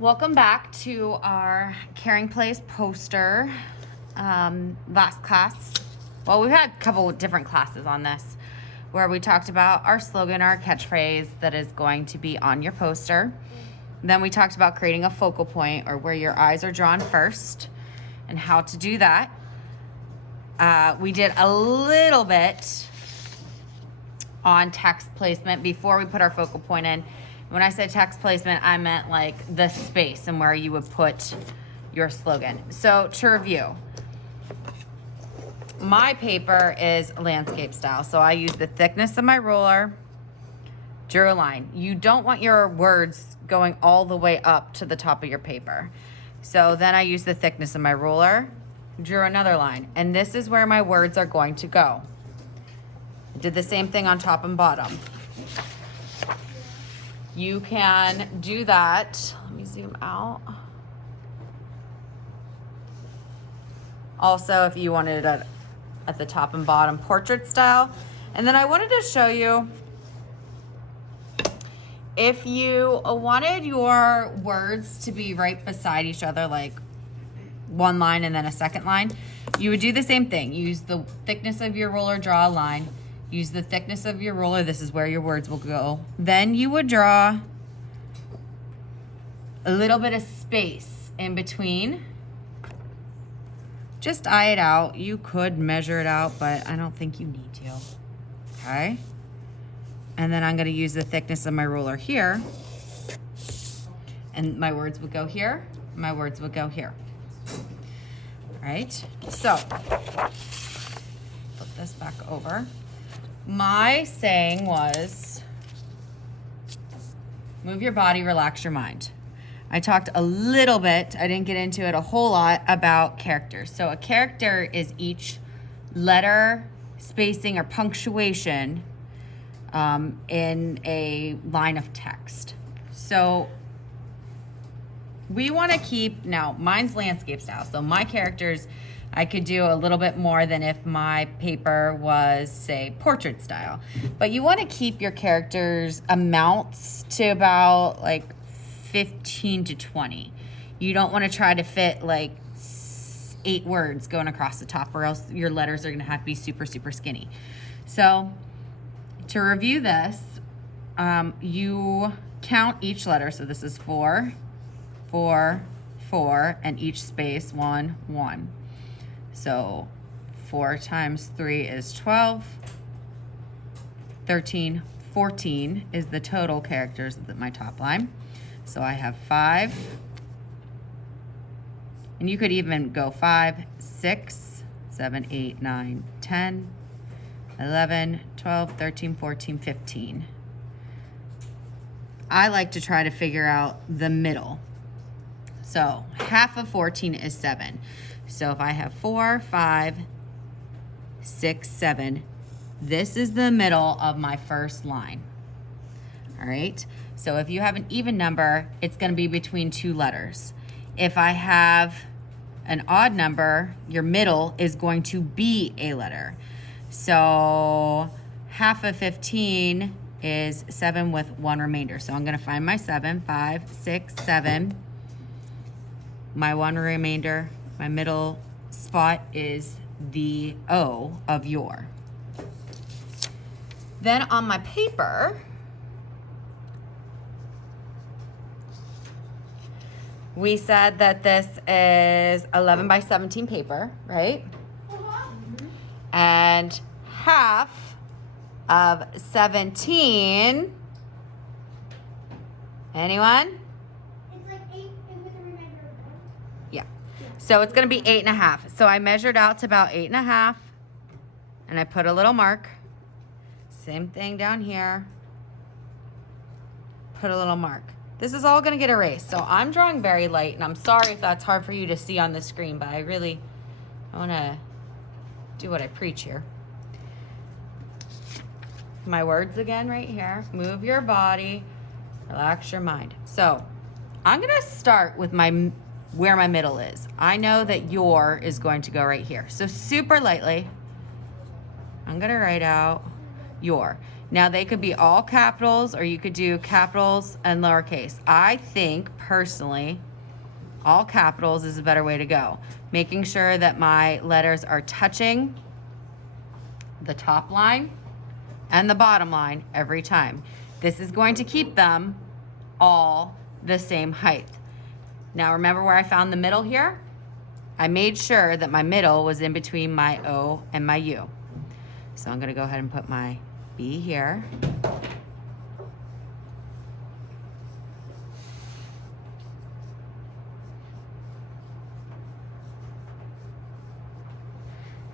Welcome back to our Caring Place poster. Last class, well, we've had a couple of different classes on this where we talked about our slogan, our catchphrase that is going to be on your poster. Then we talked about creating a focal point, or where your eyes are drawn first, and how to do that. We did a little bit on text placement before we put our focal point in. When I said text placement, I meant like the space and where you would put your slogan. So to review, my paper is landscape style. So I use the thickness of my ruler, drew a line. You don't want your words going all the way up to the top of your paper. So then I use the thickness of my ruler, drew another line. And this is where my words are going to go. Did the same thing on top and bottom. You can do that. Let me zoom out. Also, if you wanted it at the top and bottom, portrait style. And then I wanted to show you, if you wanted your words to be right beside each other, like one line and then a second line, you would do the same thing. Use the thickness of your ruler, draw a line. Use the thickness of your ruler. This is where your words will go. Then you would draw a little bit of space in between. Just eye it out. You could measure it out, but I don't think you need to. Okay? And then I'm going to use the thickness of my ruler here. And my words would go here. My words would go here. All right? So, flip this back over. My saying was, move your body, relax your mind. I talked a little bit, I didn't get into it a whole lot, about characters. So a character is each letter, spacing, or punctuation in a line of text. So we want to keep, now mine's landscape style, so my characters, I could do a little bit more than if my paper was, say, portrait style. But you want to keep your characters amounts to about like 15 to 20. You don't want to try to fit like 8 words going across the top, or else your letters are going to have to be super, super skinny. So to review this, you count each letter. So this is 4, 4, 4, and each space 1, 1. So 4 times 3 is 12. 13, 14 is the total characters of my top line. So I have 5. And you could even go 5, 6, 7, 8, 9, 10, 11, 12, 13, 14, 15. I like to try to figure out the middle. So half of 14 is 7. So if I have 4, 5, 6, 7, this is the middle of my first line. All right. So if you have an even number, it's going to be between 2 letters. If I have an odd number, your middle is going to be a letter. So half of 15 is 7 with 1 remainder. So I'm going to find my 7, 5, 6, 7. My 1 remainder. My middle spot is the O of your. Then on my paper, we said that this is 11 by 17 paper, right? And half of 17, anyone? So it's going to be 8.5. So I measured out to about 8.5, and I put a little mark. Same thing down here. Put a little mark. This is all going to get erased. So I'm drawing very light, and I'm sorry if that's hard for you to see on the screen, but I want to do what I preach here. My words again right here. Move your body, relax your mind. So I'm going to start with where my middle is. I know that your is going to go right here. So super lightly, I'm going to write out your. Now they could be all capitals or you could do capitals and lowercase. I think personally, all capitals is a better way to go. Making sure that my letters are touching the top line and the bottom line every time. This is going to keep them all the same height. Now remember where I found the middle here? I made sure that my middle was in between my O and my U. So I'm gonna go ahead and put my B here.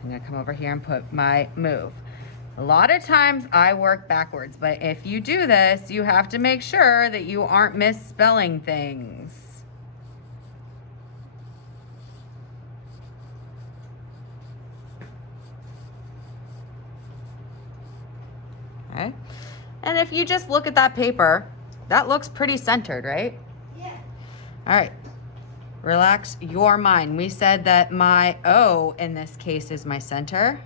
I'm gonna come over here and put my move. A lot of times I work backwards, but if you do this, you have to make sure that you aren't misspelling things. Okay. And if you just look at that paper, that looks pretty centered, right? Yeah. All right. Relax your mind. We said that my O in this case is my center.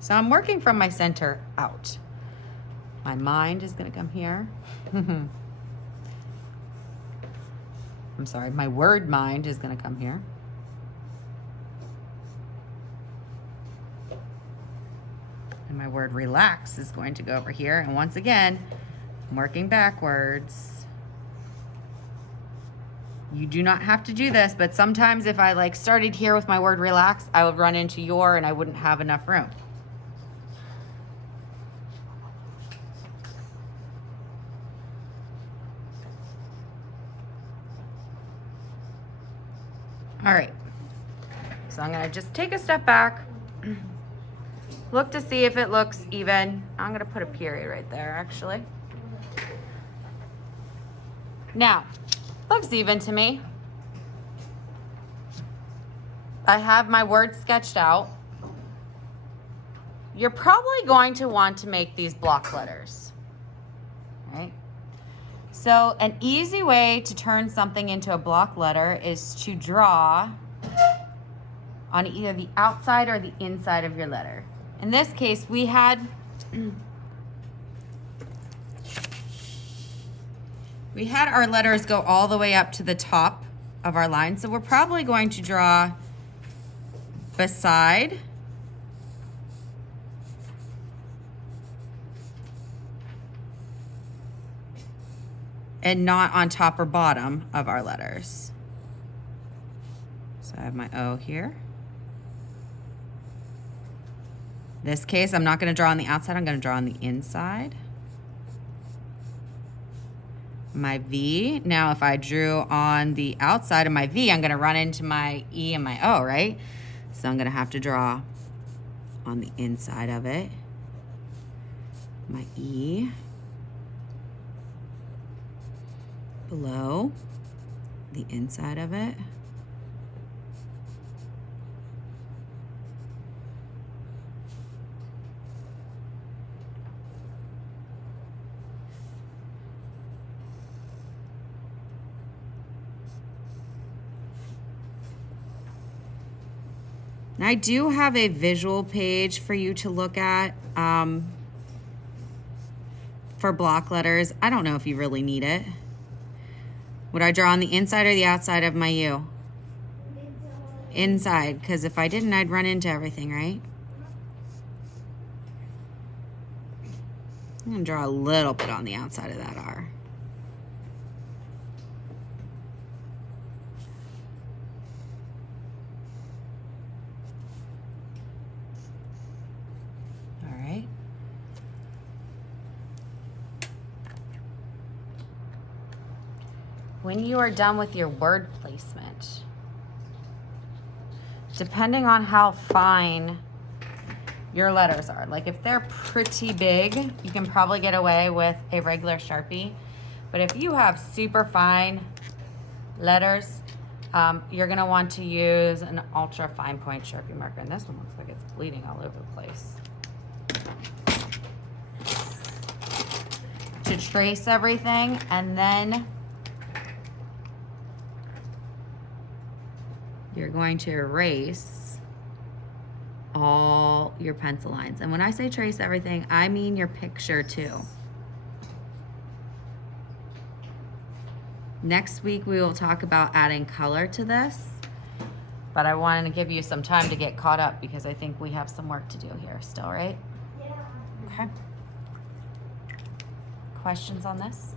So I'm working from my center out. My mind is gonna come here. I'm sorry, my word mind is gonna come here. And my word relax is going to go over here. And once again, I'm working backwards. You do not have to do this, but sometimes if I like started here with my word relax, I would run into your and I wouldn't have enough room. All right, so I'm gonna just take a step back, look to see if it looks even. I'm gonna put a period right there, actually. Now, looks even to me. I have my words sketched out. You're probably going to want to make these block letters, right? So an easy way to turn something into a block letter is to draw on either the outside or the inside of your letter. In this case, we had our letters go all the way up to the top of our line. So we're probably going to draw beside and not on top or bottom of our letters. So I have my O here. This case, I'm not gonna draw on the outside, I'm gonna draw on the inside. My V, now if I drew on the outside of my V, I'm gonna run into my E and my O, right? So I'm gonna have to draw on the inside of it. My E. Below the inside of it. And I do have a visual page for you to look at for block letters. I don't know if you really need it. Would I draw on the inside or the outside of my U? Inside, because if I didn't, I'd run into everything, right? I'm gonna draw a little bit on the outside of that R. All right. When you are done with your word placement, depending on how fine your letters are, like if they're pretty big, you can probably get away with a regular Sharpie. But if you have super fine letters, you're gonna want to use an ultra fine point Sharpie marker. And this one looks like it's bleeding all over the place. To trace everything, and then you're going to erase all your pencil lines. And when I say trace everything, I mean your picture too. Next week, we will talk about adding color to this, but I wanted to give you some time to get caught up because I think we have some work to do here still, right? Yeah. Okay. Questions on this?